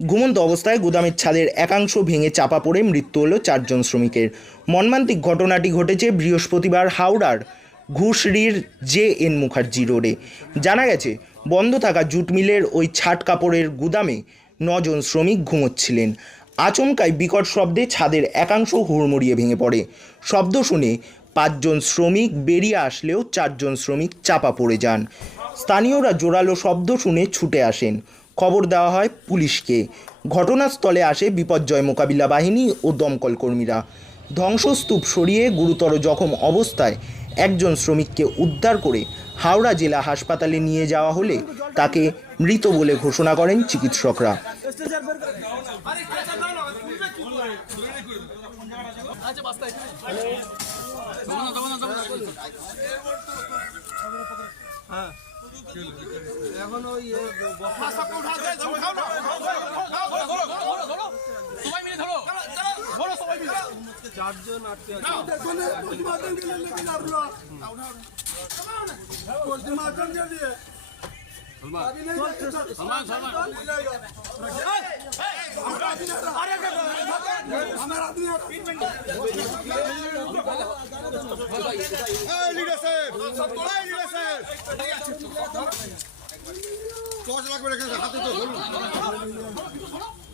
ঘুমন্ত অবস্থায় গুদামের ছাদের একাংশ ভেঙে চাপা পড়ে মৃত্যু হল চারজন শ্রমিকের। মর্মান্তিক ঘটনাটি ঘটেছে বৃহস্পতিবার হাওড়ার ঘুষরির জে এন মুখার্জি রোডে। জানা গেছে, বন্ধ থাকা জুট মিলের ওই ছাট কাপড়ের গুদামে নজন শ্রমিক ঘুমোচ্ছিলেন। আচমকায় বিকট শব্দে ছাদের একাংশ হুড়মুড়িয়ে ভেঙে পড়ে। শব্দ শুনে পাঁচজন শ্রমিক বেরিয়ে আসলেও চারজন শ্রমিক চাপা পড়ে যান। স্থানীয়রা জোরালো শব্দ শুনে ছুটে আসেন। খবর দেওয়া হয় পুলিশকে। ঘটনাস্থলে আসে বিপর্যয় মোকাবিলা বাহিনী ও দমকল কর্মীরা। ধ্বংসস্তূপ সরিয়ে গুরুতর জখম অবস্থায় একজন শ্রমিককে উদ্ধার করে হাওড়া জেলা হাসপাতালে নিয়ে যাওয়া হলে তাকে মৃত বলে ঘোষণা করেন চিকিৎসকরা। এখন ওই সবাই মিলে ধরো ধরো সবাই মিলে চারজন আটকে আছে চশ লাগবে হাতে তো ধরুন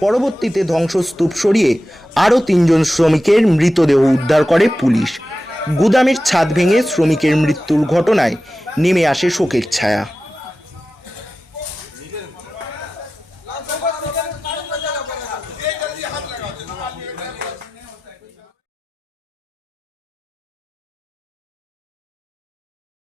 পরবর্তীতে ধ্বংসস্তূপ সরিয়ে আরও তিনজন শ্রমিকের মৃতদেহ উদ্ধার করে পুলিশ। গুদামের ছাদ ভেঙে শ্রমিকের মৃত্যুর ঘটনায় নেমে আসে শোকের ছায়া।